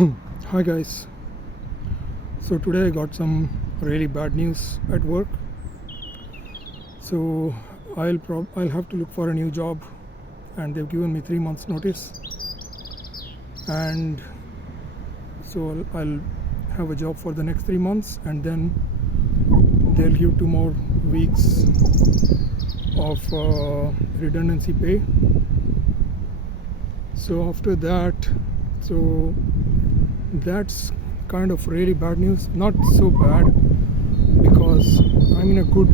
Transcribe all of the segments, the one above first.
Hi guys. So today I got some really bad news at work. So I'll have to look for a new job, and they've given me 3 months notice. And so I'll have a job for the next 3 months, and then they'll give 2 more weeks of redundancy pay. So after that, so that's kind of really bad news. Not so bad because I'm in a good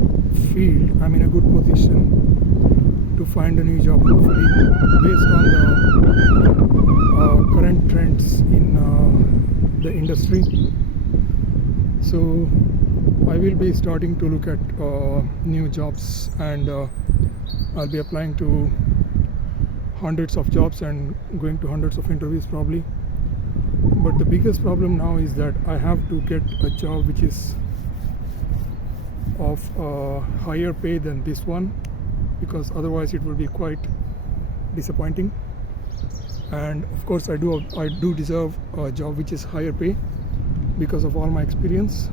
field, I'm in a good position to find a new job, hopefully, based on the current trends in the industry. So I will be starting to look at new jobs, and I'll be applying to hundreds of jobs and going to hundreds of interviews probably. But the biggest problem now is that I have to get a job which is of higher pay than this one, because otherwise it will be quite disappointing. And of course I do deserve a job which is higher pay because of all my experience,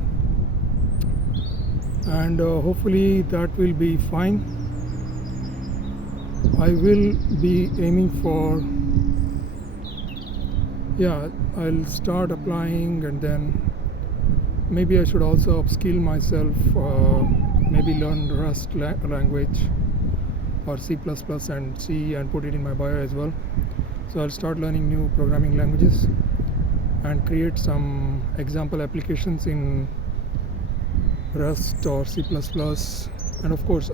and hopefully that will be fine. I will be aiming for, I'll start applying, and then maybe I should also upskill myself, maybe learn Rust language or C++ and C, and put it in my bio as well. So I'll start learning new programming languages and create some example applications in Rust or C++. And of course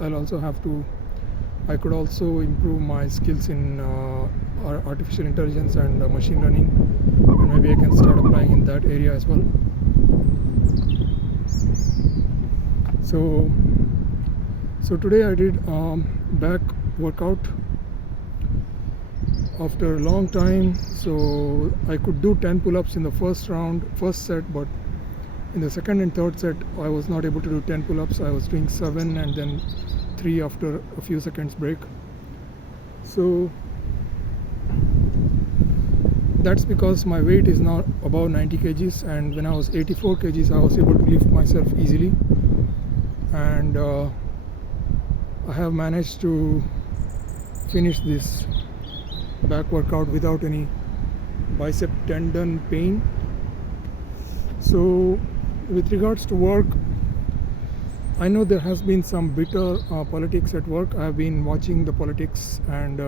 I could also improve my skills in artificial intelligence and machine learning, and maybe I can start applying in that area as well. So today I did back workout after a long time. So I could do 10 pull-ups in the first set, but in the second and third set I was not able to do 10 pull-ups. I was doing 7 and then 3 after a few seconds break. So that's because my weight is now above 90 kgs, and when I was 84 kgs I was able to lift myself easily, and I have managed to finish this back workout without any bicep tendon pain. So with regards to work, I know there has been some bitter politics at work. I have been watching the politics, and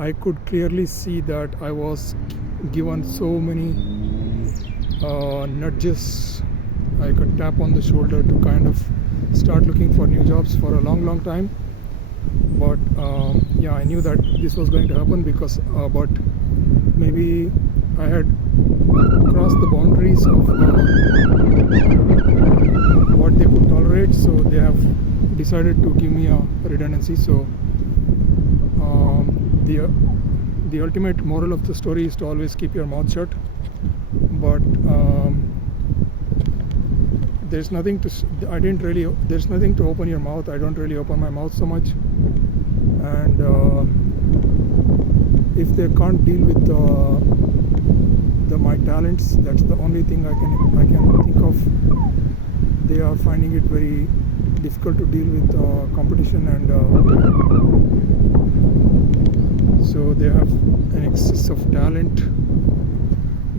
I could clearly see that I was given so many nudges, like a tap on the shoulder, to kind of start looking for new jobs for a long time. But I knew that this was going to happen because but maybe I had crossed the boundaries of what they could tolerate, so they have decided to give me a redundancy. So the ultimate moral of the story is to always keep your mouth shut. But there's nothing to open your mouth. I don't really open my mouth so much, and if they can't deal with my talents, that's the only thing I can think of. They are finding it very difficult to deal with competition, and so they have an excess of talent.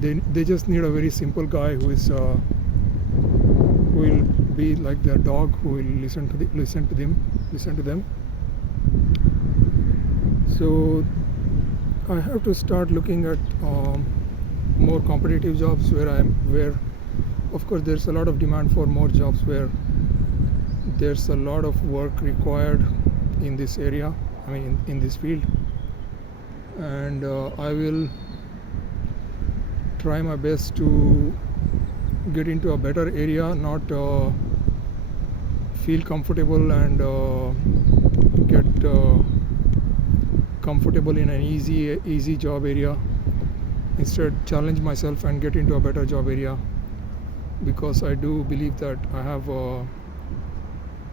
They just need a very simple guy who will be like their dog, who will listen to them. So I have to start looking at more competitive jobs where of course there's a lot of demand for more jobs, where there's a lot of work required in this area, in this field. And I will try my best to get into a better area, not feel comfortable and get comfortable in an easy job area. Instead, challenge myself and get into a better job area, because I do believe that I have a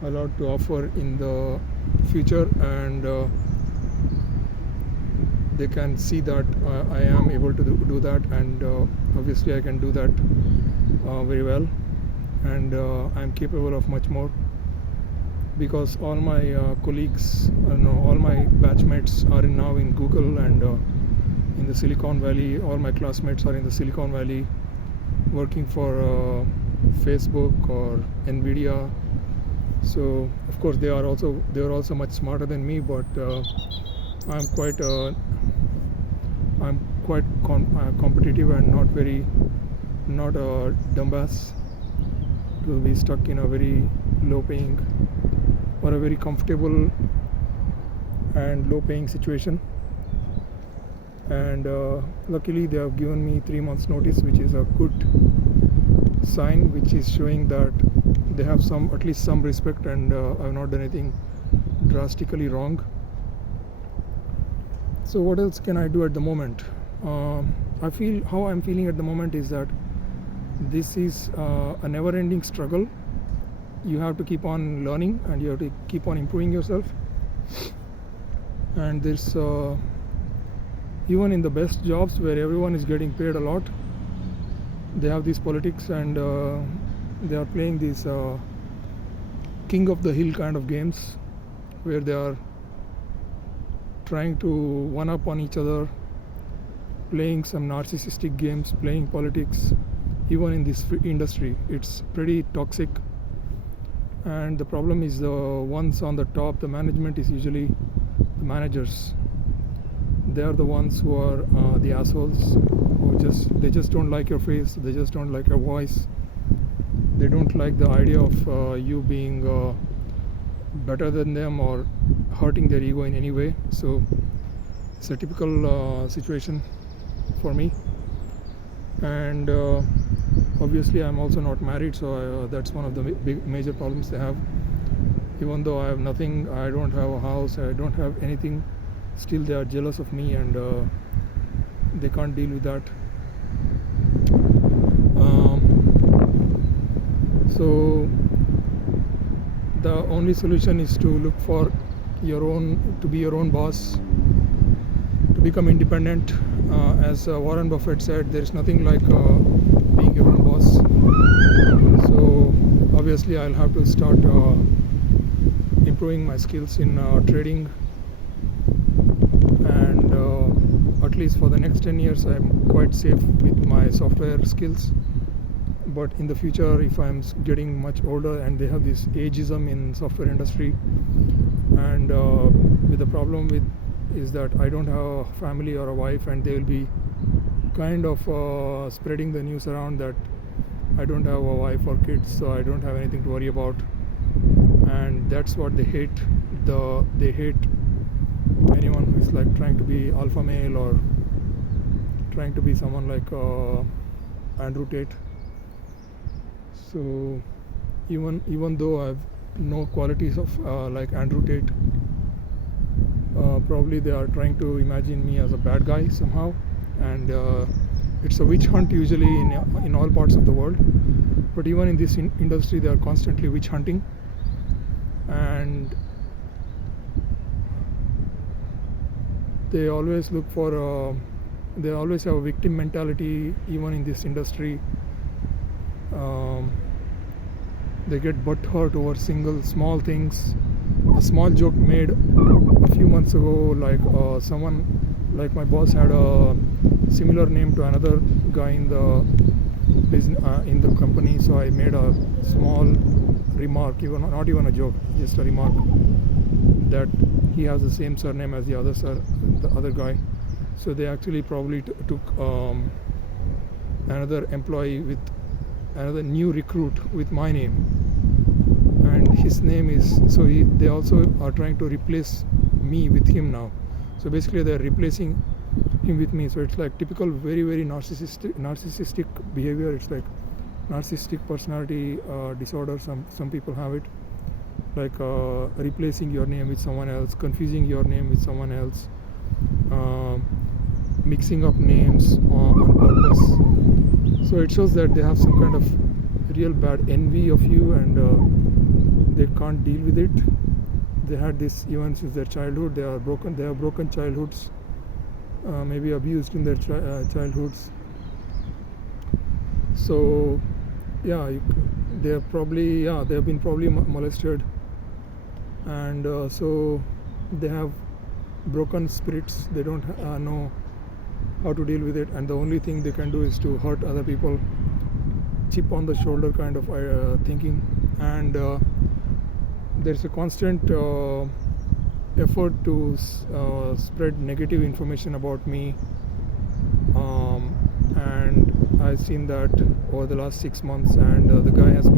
lot to offer in the future, and they can see that I am able to do that, and obviously I can do that very well, and I'm capable of much more, because all my colleagues, all my batchmates are now in Google and in the Silicon Valley. All my classmates are in the Silicon Valley working for Facebook or Nvidia. So of course they are also much smarter than me, but I'm quite competitive and not a dumbass to be stuck in a very low paying or a very comfortable and low paying situation. And luckily they have given me 3 months notice, which is a good sign, which is showing that they have at least some respect, and I've not done anything drastically wrong. So what else can I do at the moment? How I'm feeling at the moment is that this is a never-ending struggle. You have to keep on learning, and you have to keep on improving yourself. And there's even in the best jobs where everyone is getting paid a lot, they have these politics, and they are playing these king of the hill kind of games, where they are trying to one up on each other, playing some narcissistic games, playing politics. Even in this industry, it's pretty toxic. And the problem is the ones on the top, the management, is usually the managers. They are the ones who are the assholes, who they just don't like your face, they just don't like your voice, they don't like the idea of you being better than them or hurting their ego in any way. So it's a typical situation for me. And obviously I'm also not married, so that's one of the major problems they have. Even though I have nothing, I don't have a house, I don't have anything, still they are jealous of me, and they can't deal with that. So the only solution is to look for to be your own boss, to become independent. As Warren Buffett said, there is nothing like being your own boss. So obviously I'll have to start improving my skills in trading, and at least for the next 10 years I'm quite safe with my software skills. But in the future, if I'm getting much older, and they have this ageism in software industry, and with the problem is that I don't have a family or a wife, and they will be kind of spreading the news around that I don't have a wife or kids, so I don't have anything to worry about. And that's what they hate. They hate anyone who is like trying to be alpha male or trying to be someone like Andrew Tate. So even though I have no qualities of like Andrew Tate, probably they are trying to imagine me as a bad guy somehow, and it's a witch hunt usually in all parts of the world. But even in this industry, they are constantly witch hunting, and they always look for they always have a victim mentality. Even in this industry, they get butt hurt over small things. A small joke made a few months ago, like someone, like my boss had a similar name to another guy in the business in the company, so I made a small remark, not even a joke, just a remark, that he has the same surname as the other guy. So they actually probably took another employee with another new recruit with my name, and his name is, so they also are trying to replace me with him now. So basically they're replacing him with me. So it's like typical very narcissistic behavior. It's like narcissistic personality disorder. Some people have it, like replacing your name with someone else, confusing your name with someone else, mixing up names on purpose. So it shows that they have some kind of real bad envy of you, and they can't deal with it. They had this even since their childhood. They have broken childhoods, maybe abused in their childhoods. So yeah, they're probably, yeah, they've been probably molested, and so they have broken spirits. They don't know how to deal with it, and the only thing they can do is to hurt other people, chip on the shoulder kind of thinking. And there's a constant effort to spread negative information about me, and I've seen that over the last 6 months. And the guy has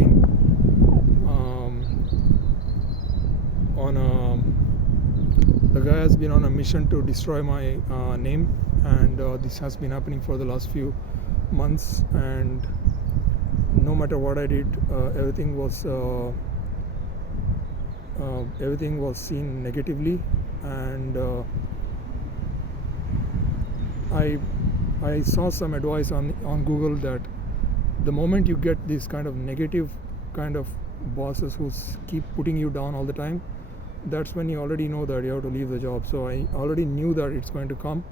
been on a mission to destroy my name, and this has been happening for the last few months. And no matter what I did, everything was seen negatively. And I saw some advice on Google that the moment you get this kind of negative kind of bosses who keep putting you down all the time, that's when you already know that you have to leave the job. So I already knew that it's going to come,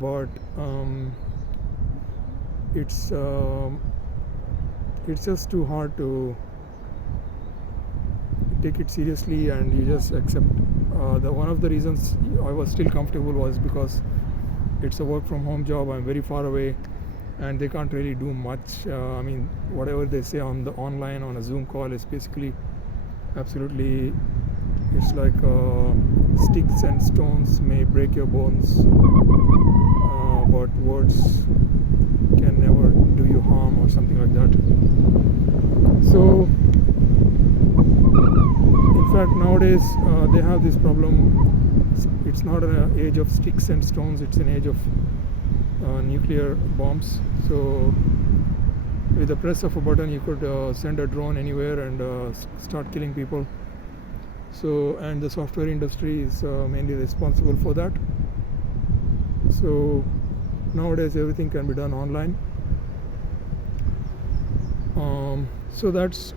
but it's just too hard to take it seriously, and you just accept. One of the reasons I was still comfortable was because it's a work from home job. I'm very far away, and they can't really do much. I mean, whatever they say on the online on a Zoom call is basically absolutely, it's like sticks and stones may break your bones, but words can never do you harm, or something like that. So in fact, nowadays they have this problem. It's not an age of sticks and stones, it's an age of nuclear bombs. So with the press of a button, you could send a drone anywhere and start killing people. So, and the software industry is mainly responsible for that. So nowadays everything can be done online. So that's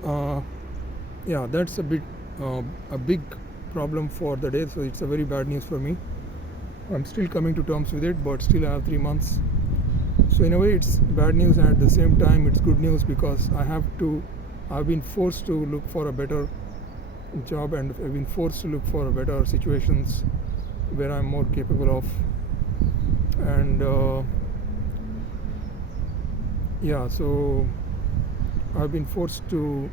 that's a big problem for the day. So it's a very bad news for me. I'm still coming to terms with it, but still I have 3 months. So in a way it's bad news, and at the same time it's good news, because I've been forced to look for a better job, and I've been forced to look for better situations where I'm more capable of. And so I've been forced to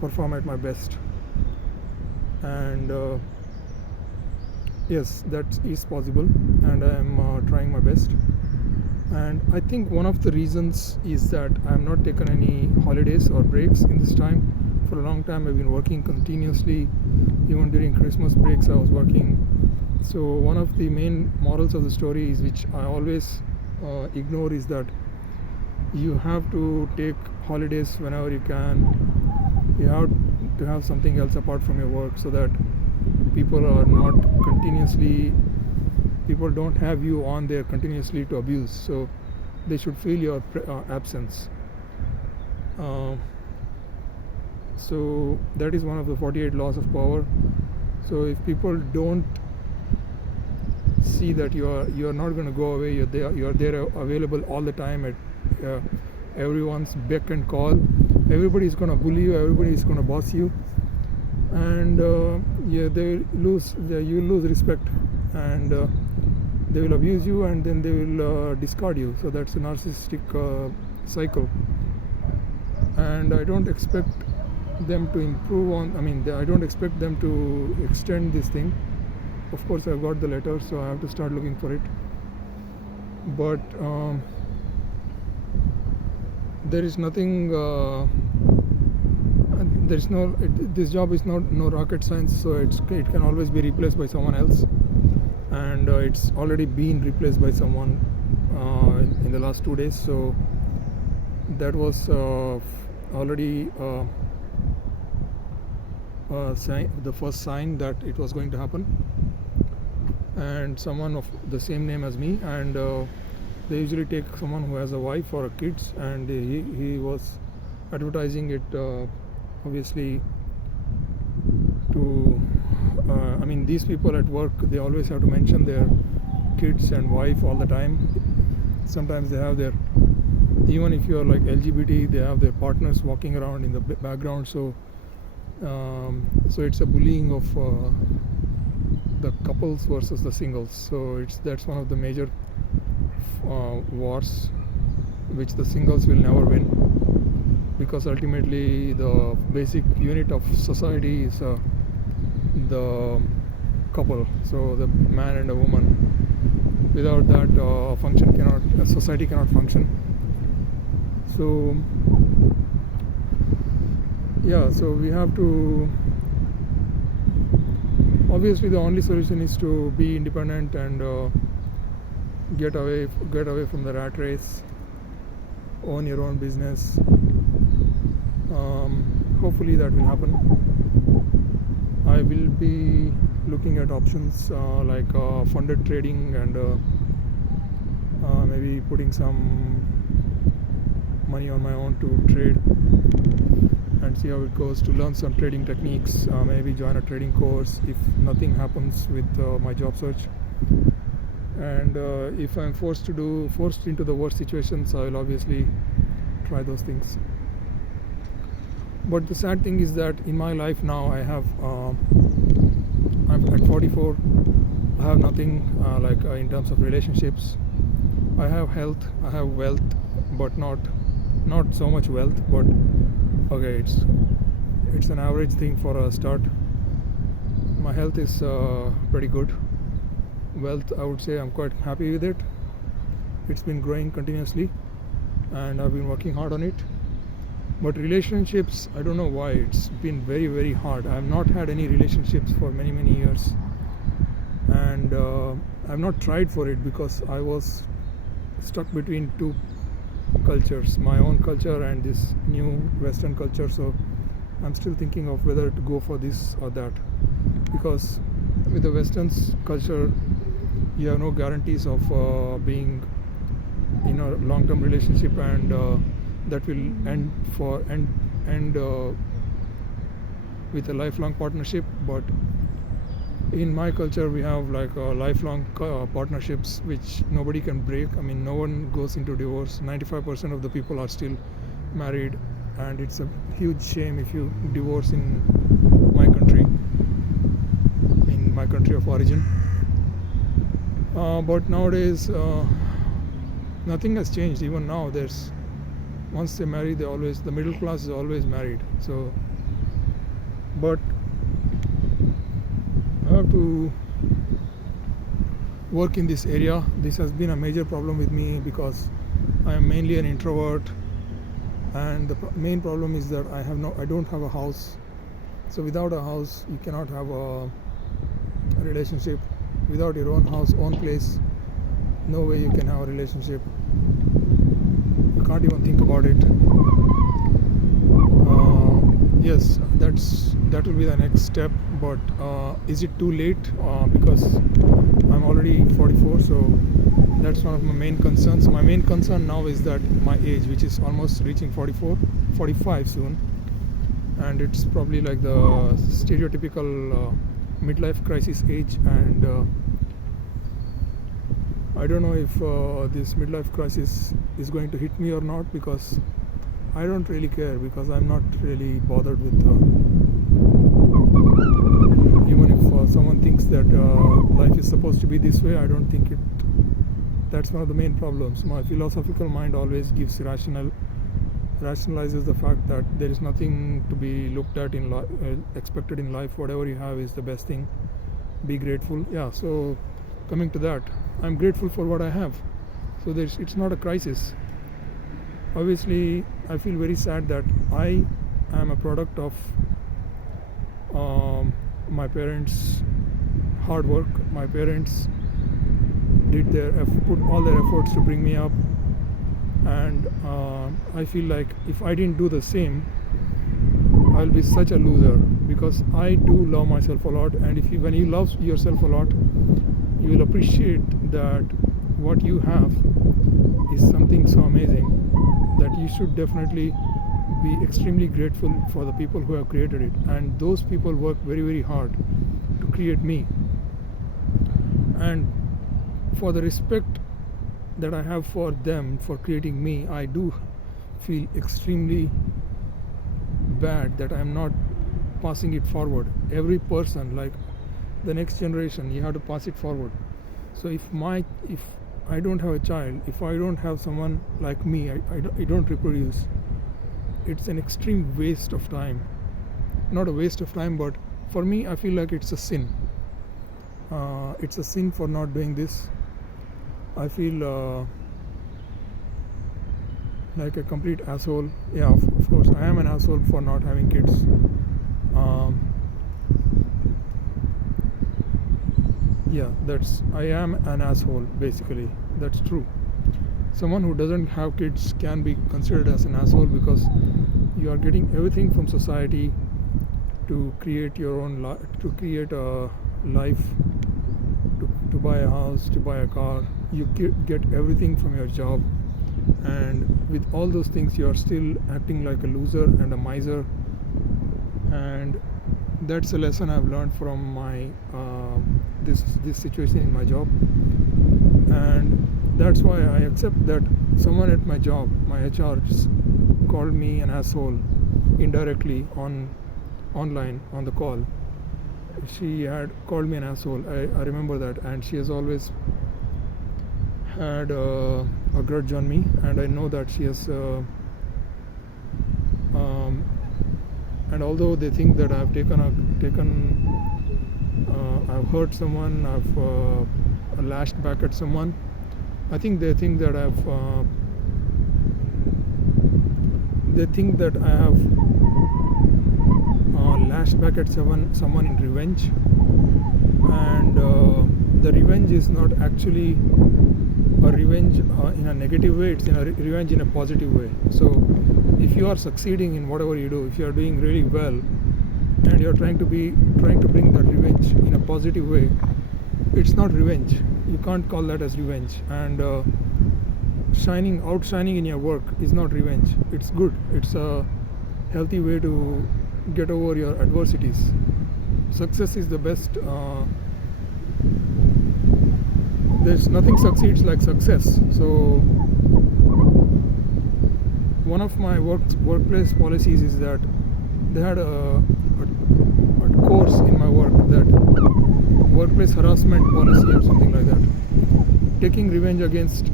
perform at my best. And yes, that is possible, and I am trying my best. And I think one of the reasons is that I have not taken any holidays or breaks in this time. For a long time I've been working continuously. Even during Christmas breaks I was working. So one of the main morals of the story is, which I always ignore, is that you have to take holidays whenever you can. You have to have something else apart from your work, so that people don't have you on there continuously to abuse. So they should feel your absence. So that is one of the 48 laws of power. So if people don't see that you are not going to go away, you're there available all the time at everyone's beck and call. Everybody is going to bully you, everybody is going to boss you, and you lose respect, and they will abuse you, and then they will discard you. So that's a narcissistic cycle, and I don't expect them to improve on. I don't expect them to extend this thing. Of course I've got the letter, so I have to start looking for it, but there is nothing, this job is no rocket science. So it can always be replaced by someone else, and it's already been replaced by someone in the last 2 days. So that was already the first sign that it was going to happen. And someone of the same name as me, and they usually take someone who has a wife or kids, and he was advertising it obviously to and these people at work, they always have to mention their kids and wife all the time. Sometimes they have their, even if you are like LGBT, they have their partners walking around in the background. So it's a bullying of the couples versus the singles. So that's one of the major wars which the singles will never win, because ultimately the basic unit of society is the couple, so the man and a woman. Without that, a society cannot function. So yeah, so we have to, obviously the only solution is to be independent and get away from the rat race, own your own business. Hopefully that will happen. I will be looking at options like funded trading and maybe putting some money on my own to trade and see how it goes, to learn some trading techniques, maybe join a trading course if nothing happens with my job search. And if I'm forced into the worst situations, I will obviously try those things. But the sad thing is that in my life now, I'm at 44. I have nothing in terms of relationships. I have health, I have wealth, but not so much wealth. But okay, it's an average thing for a start. My health is pretty good. Wealth, I would say I'm quite happy with it. It's been growing continuously, and I've been working hard on it. But relationships, I don't know why, it's been very, very hard. I have not had any relationships for many, many years, and I've not tried for it because I was stuck between two cultures, my own culture and this new Western culture. So I'm still thinking of whether to go for this or that, because with the Western culture, you have no guarantees of being in a long-term relationship, and that will end with a lifelong partnership. But in my culture, we have lifelong partnerships which nobody can break. I mean, no one goes into divorce. 95% of the people are still married, and it's a huge shame if you divorce in my country of origin. But nowadays nothing has changed. Even now, once they marry, the middle class is always married. So, but I have to work in this area. This has been a major problem with me because I am mainly an introvert, and the main problem is that I don't have a house. So without a house, you cannot have a relationship. Without your own house, own place, no way you can have a relationship. You can't even think about it. Yes, that will be the next step. But is it too late? Because I'm already 44, so that's one of my main concerns. My main concern now is that my age, which is almost reaching 45 soon, and it's probably like the stereotypical midlife crisis age, and I don't know if this midlife crisis is going to hit me or not, because I don't really care, because I'm not really bothered with even if someone thinks that life is supposed to be this way. I don't think it. That's one of the main problems. My philosophical mind always rationalizes the fact that there is nothing to be looked at expected in life. Whatever you have is the best thing. Be grateful. Yeah, so coming to that, I'm grateful for what I have. So it's not a crisis. Obviously, I feel very sad that I am a product of my parents' hard work. My parents put all their efforts to bring me up, and I feel like if I didn't do the same, I'll be such a loser, because I do love myself a lot. And when you love yourself a lot, you will appreciate that what you have is something so amazing that you should definitely be extremely grateful for the people who have created it. And those people work very, very hard to create me. And for the respect that I have for them for creating me, I do feel extremely bad that I'm not passing it forward. Every person, like the next generation, you have to pass it forward. So if I don't have a child, if I don't have someone like me, I don't reproduce, it's an extreme waste of time. Not a waste of time, but for me, I feel like it's a sin. It's a sin for not doing this. I feel like a complete asshole. Yeah, of course, I am an asshole for not having kids. Yeah, I am an asshole basically. That's true. Someone who doesn't have kids can be considered as an asshole because you are getting everything from society to create your own to create a life, to buy a house, to buy a car. You get everything from your job, and with all those things you are still acting like a loser and a miser. And that's a lesson I've learned from my this situation in my job. And that's why I accept that someone at my job, my HR, called me an asshole indirectly online on the call. She had called me an asshole. I remember that, and she has always had a grudge on me, and I know that she has and although they think that I've I've hurt someone, I've lashed back at someone, I think they think that I have lashed back at someone in revenge. And the revenge is not actually a revenge in a negative way, it's in a revenge in a positive way. So if you are succeeding in whatever you do, if you are doing really well and you're trying to bring that revenge in a positive way, it's not revenge. You can't call that as revenge. And outshining in your work is not revenge. It's good. It's a healthy way to get over your adversities. Success is the best. There's nothing succeeds like success. So one of my workplace policies is that they had a course in my work, that workplace harassment policy or something like that. Taking revenge against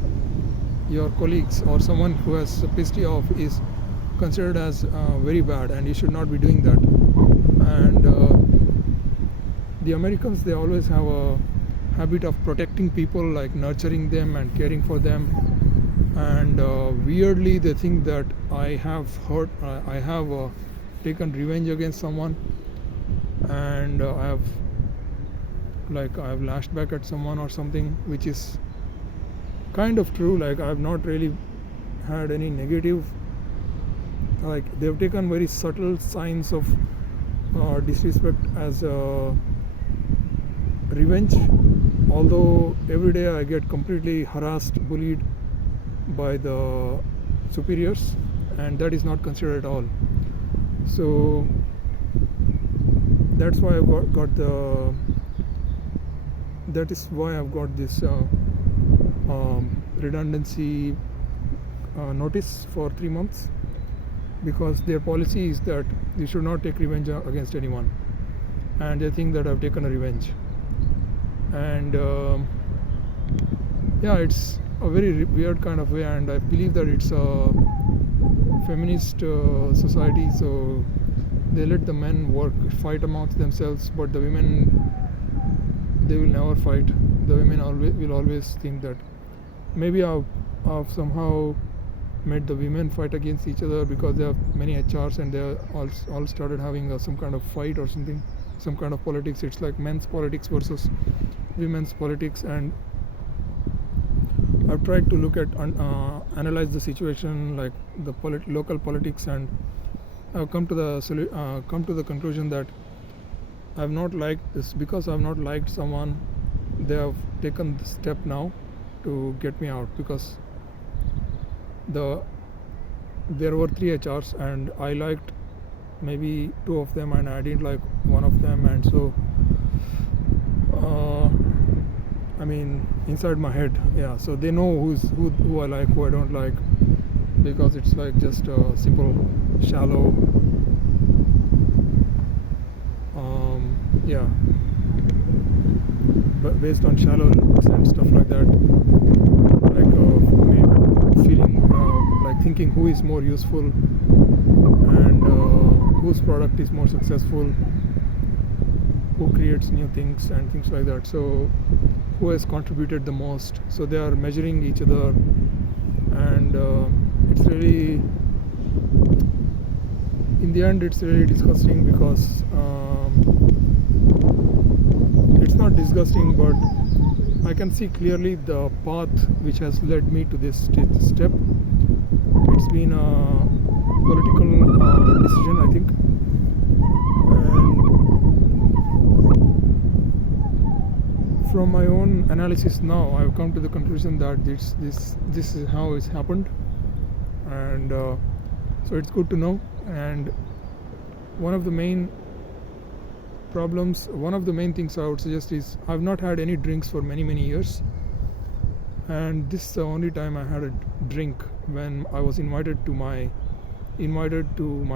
your colleagues or someone who has pissed you off is considered as very bad, and you should not be doing that. And the Americans, they always have a habit of protecting people, like nurturing them and caring for them. And weirdly, they think that I have taken revenge against someone, and I have lashed back at someone or something, which is kind of true. Like, I have not really had any negative, like they've taken very subtle signs of disrespect as revenge, although every day I get completely harassed, bullied by the superiors, and that is not considered at all. So that's why I've got this redundancy notice for 3 months, because their policy is that you should not take revenge against anyone, and they think that I've taken a revenge. And yeah, it's a very weird kind of way, and I believe that it's a feminist society, so they let the men fight amongst themselves, but the women, they will never fight. The women will always think that maybe I've somehow made the women fight against each other, because they have many HRs and they all started having some kind of fight or something, some kind of politics. It's like men's politics versus women's politics. And I've tried to look at analyze the situation, like the local politics, and I've come to the conclusion that I've not liked this. Because I've not liked someone, they have taken the step now to get me out, because there were 3 HRs and I liked maybe 2 of them and I didn't like one of them, and so I mean, inside my head. Yeah, so they know who I like, who I don't like, because it's like just a simple, shallow, yeah, but based on shallow looks and stuff like that, like feeling, like thinking who is more useful and whose product is more successful, who creates new things and things like that. So who has contributed the most, so they are measuring each other, and it's really, in the end it's really disgusting, because it's not disgusting, but I can see clearly the path which has led me to this step. It's been a political decision, I think, and from my own analysis now, I've come to the conclusion that this is how it's happened, and so it's good to know. And one of the main things I would suggest is, I've not had any drinks for many years, and this is the only time I had a drink, when I was invited to my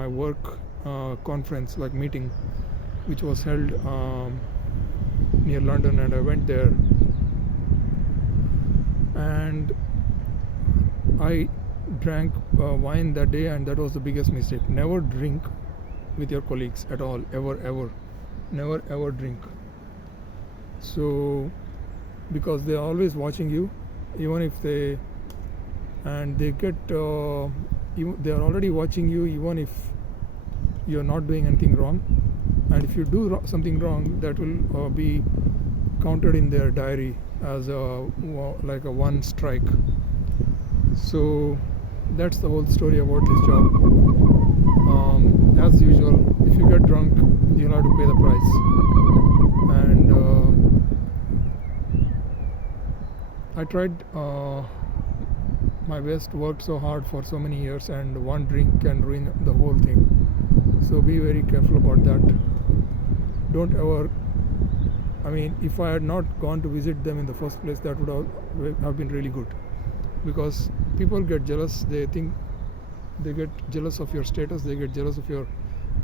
work conference, like meeting, which was held near London, and I went there, and I drank wine that day, and that was the biggest mistake. Never drink with your colleagues at all, ever. Never ever drink. So, because they are always watching you, even if they get they are already watching you, even if you're not doing anything wrong, and if you do something wrong, that will be counted in their diary as like a one strike. So that's the whole story about this job. As usual, if you get drunk, you'll have to pay the price, and I tried my best, worked so hard for so many years, and one drink can ruin the whole thing. So be very careful about that. Don't ever, I mean, if I had not gone to visit them in the first place, that would have been really good, because people get jealous. They think they get jealous of your status, they get jealous of your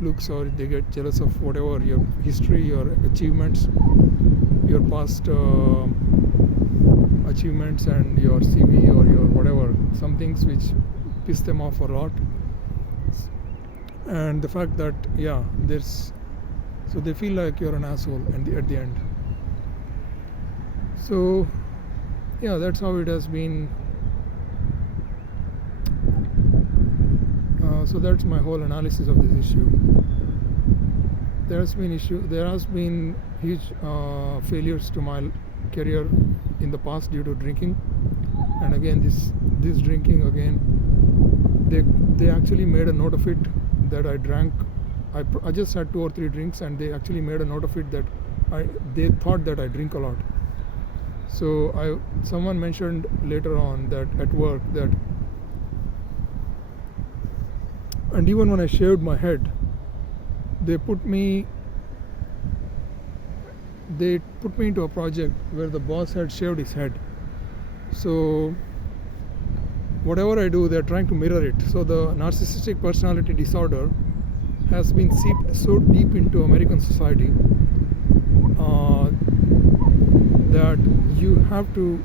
looks, or they get jealous of whatever, your history, your achievements, your past achievements, and your CV, or your whatever, some things which piss them off a lot. And the fact that, so they feel like you're an asshole at the end. So that's how it has been. So that's my whole analysis of this issue. There has been huge failures to my career in the past due to drinking, and again this drinking again, they actually made a note of it, that I drank. I just had 2 or 3 drinks, and they actually made a note of it, that they thought that I drink a lot. So someone mentioned later on that at work, that, and even when I shaved my head, they put me into a project where the boss had shaved his head. So whatever I do, they're trying to mirror it. So the narcissistic personality disorder has been seeped so deep into American society that you have to.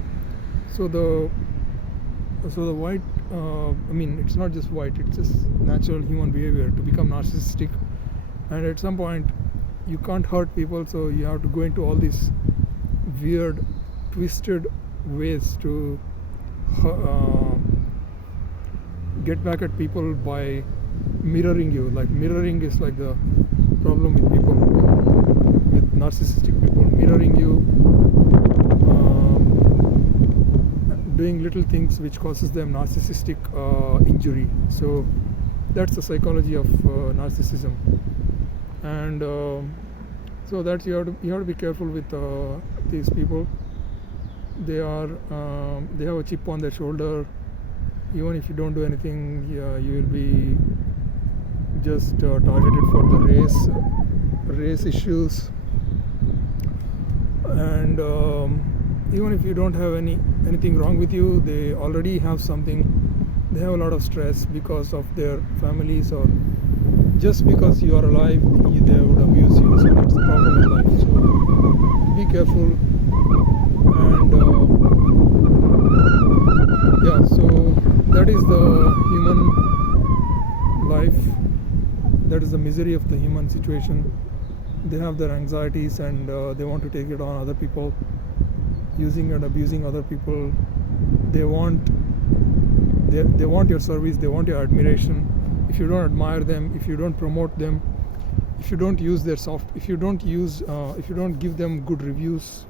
So the white, I mean, it's not just white, it's just natural human behavior to become narcissistic, and at some point you can't hurt people, so you have to go into all these weird, twisted ways to get back at people by mirroring you. Like, mirroring is like the problem with people, with narcissistic people, mirroring you, doing little things which causes them narcissistic injury. So that's the psychology of narcissism, and so that you have to be careful with these people. They have a chip on their shoulder. Even if you don't do anything, you will be just targeted for the race issues, and even if you don't have anything wrong with you, they already have something. They have a lot of stress because of their families, or just because you are alive, they would abuse you. So that's the problem in life. So be careful. And yeah, so that is the human life. That is the misery of the human situation. They have their anxieties, and they want to take it on other people, using and abusing other people. They want your service, they want your admiration. If you don't admire them, if you don't promote them, if you don't use their if you don't give them good reviews,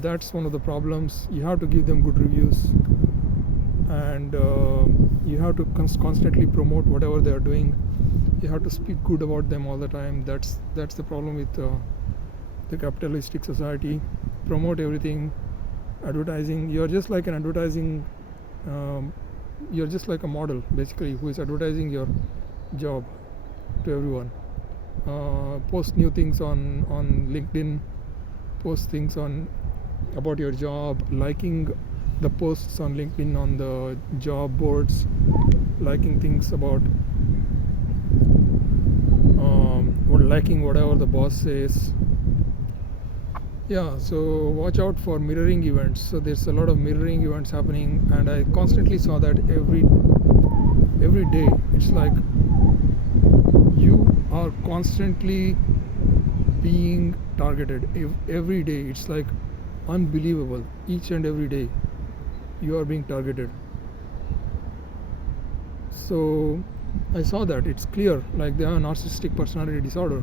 that's one of the problems. You have to give them good reviews, and you have to constantly promote whatever they are doing. You have to speak good about them all the time. That's the problem with the capitalistic society. Promote everything. Advertising, you're just like an advertising, you're just like a model basically, who is advertising your job to everyone. Post new things on LinkedIn, post things about your job, liking the posts on LinkedIn, on the job boards, liking things about or liking whatever the boss says. Yeah, so watch out for mirroring events. So there's a lot of mirroring events happening, and I constantly saw that every day. It's like you are constantly being targeted every day. It's like unbelievable. Each and every day you are being targeted. So I saw that it's clear, like they have a narcissistic personality disorder,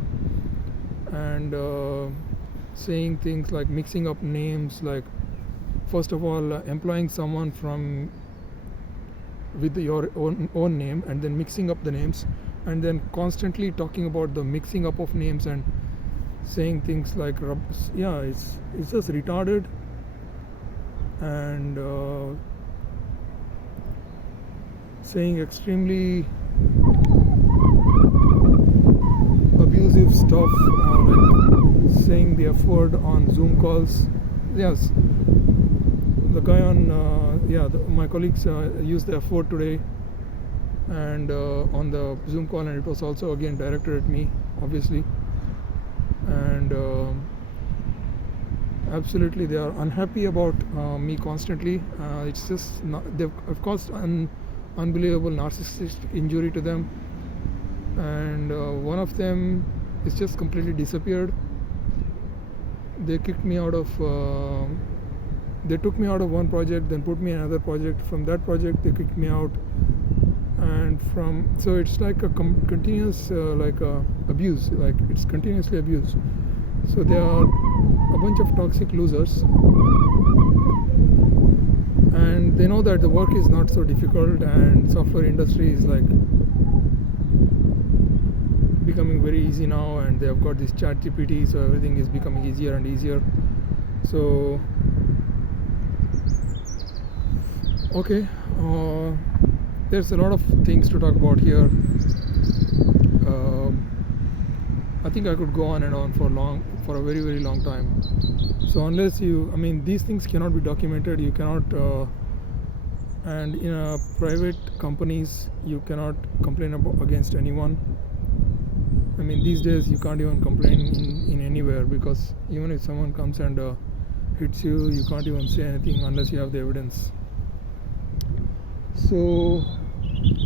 and saying things like mixing up names, like first of all employing someone with your own name, and then mixing up the names, and then constantly talking about the mixing up of names, and saying things like it's just retarded, and saying extremely abusive stuff, like saying the F word on Zoom calls. Yes, the guy on my colleagues used the F word today, and on the Zoom call, and it was also again directed at me, obviously. And absolutely they are unhappy about me constantly. It's just I've caused an unbelievable narcissistic injury to them, and one of them is just completely disappeared. They kicked me out of they took me out of one project, then put me in another project. From that project they kicked me out, and so it's like a continuous abuse, like it's continuously abuse. So they are a bunch of toxic losers, and they know that the work is not so difficult, and software industry is like becoming very easy now, and they have got this ChatGPT, so everything is becoming easier and easier. So okay, there's a lot of things to talk about here. I think I could go on and on for a very, very long time. So unless these things cannot be documented, you cannot, and in private companies you cannot complain against anyone. These days you can't even complain in anywhere, because even if someone comes and hits you, you can't even say anything unless you have the evidence. So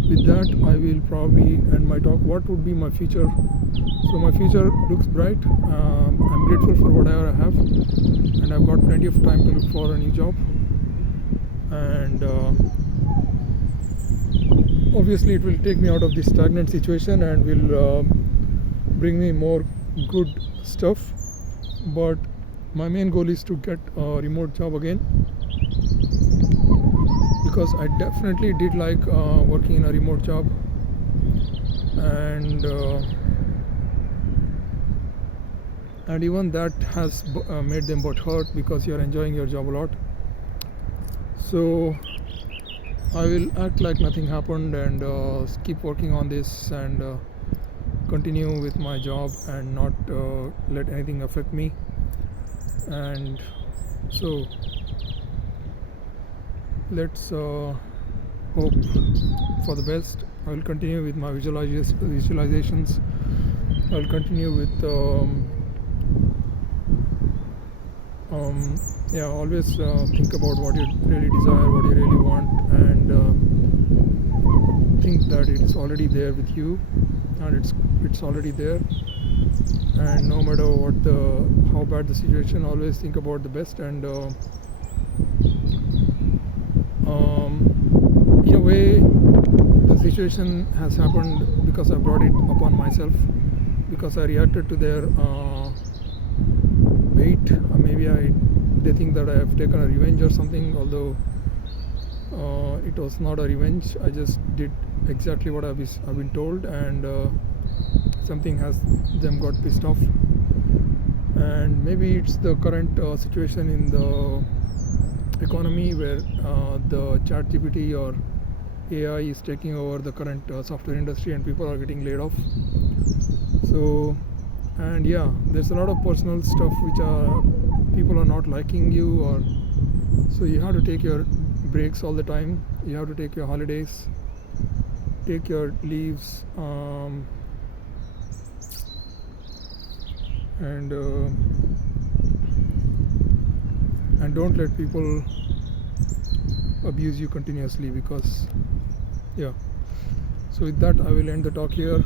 with that, I will probably end my talk. What would be my future? So my future looks bright. I'm grateful for whatever I have, and I've got plenty of time to look for a new job. And obviously it will take me out of this stagnant situation, and will bring me more good stuff. But my main goal is to get a remote job again, because I definitely did like working in a remote job, and even that has made them but hurt, because you're enjoying your job a lot. So I will act like nothing happened, and keep working on this, and continue with my job, and not let anything affect me. And so let's hope for the best. I will continue with my visualizations. I will continue with yeah, always think about what you really desire, what you really want, and think that it's already there with you, and it's already there. And no matter what how bad the situation, always think about the best. And in a way, the situation has happened because I brought it upon myself, because I reacted to their bait. Maybe they think that I have taken a revenge or something, although it was not a revenge. I just did exactly what I've been told, and something has them got pissed off. And maybe it's the current situation in the economy where the ChatGPT or AI is taking over the current software industry, and people are getting laid off. So, and yeah, there's a lot of personal stuff which people are not liking you, or so you have to take your breaks all the time. You have to take your holidays, take your leaves, and don't let people abuse you continuously, because yeah. So with that, I will end the talk here.